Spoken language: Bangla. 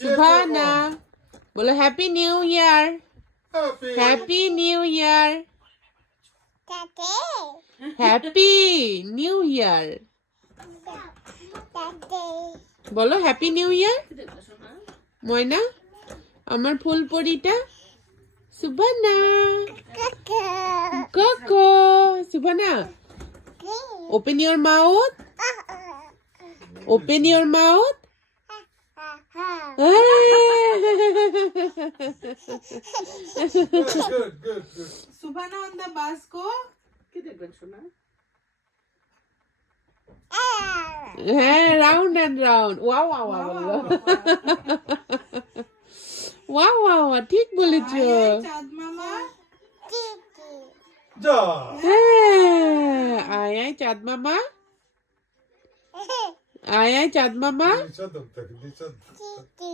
সুভানা বলো happy New Year. Happy New Year. Happy New Year বলো হ্যাপি নিউ ইয়ার। ময়না আমার ফুলপরিটা সুভানা কোকো Subhana open your mouth open your mouth Good. Subhana on the bus go. কি দেখবেন শোনা? হ্যাঁ round and round wow wow wow wow ঠিক বলেছো। চাঁদ মামা Ja. হ্যাঁ আয় আয় চাঁদ মামা আয় আয় চাঁদ মামা Dice tak.